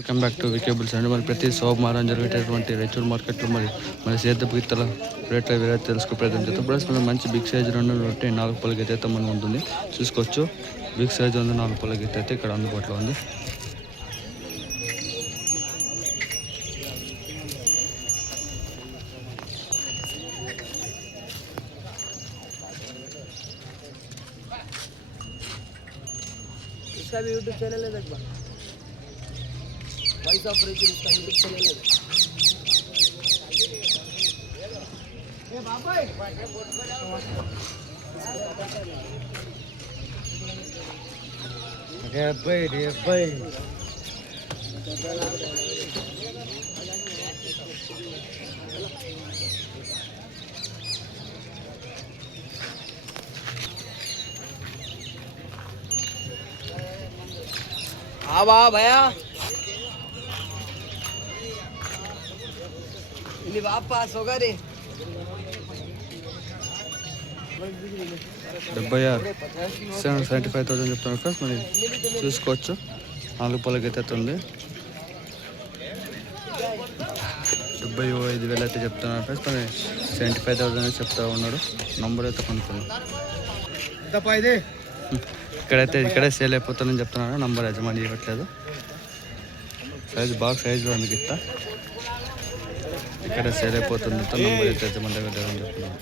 Welcome back to వికేబుల్స్ అండి. మరి ప్రతి సోమవారం జరిగేటటువంటి రైచూర్ మార్కెట్లో మరి సేద్యపు గిత్తల రేట్ల వేరే తెలుసుకు ప్రయత్నం చేస్తాం. ప్లస్ మనం మంచి బిగ్ సైజ్ 4 పళ్ళ గిత్త అయితే మనం ఉంటుంది చూసుకోవచ్చు. బిగ్ సైజ్ ఉంది 4 పళ్ళ గిత్త అయితే ఇక్కడ అందుబాటులో ఉంది. इसका भी यूट्यूब चैनल है देखो, वॉइस ऑफ रेचूर इसका यूट्यूब चैनल है। ए बाबा रे भाई हाँ वाह भैया इन्हीं बाप पास होगा रे 75,000 చెప్తున్నారు ఫ్రెండ్స్. మరి చూసుకోవచ్చు 4 పళ్ళ గిత్త అయితే ఉంది. 75,000 అయితే చెప్తున్నారు ఫ్రెండ్స్. మరి 75,000 చెప్తా ఉన్నాడు. నంబర్ అయితే కొనుక్కున్నాం. ఇక్కడే సేల్ అయిపోతానని చెప్తున్నాను. నంబర్ యజమాని ఇవ్వట్లేదు. సైజు బాగా సైజు ఉంది గిత్త. ఇక్కడ సేల్ అయిపోతుంది. నంబర్ అయితే యజమాని దగ్గర చెప్తున్నాను.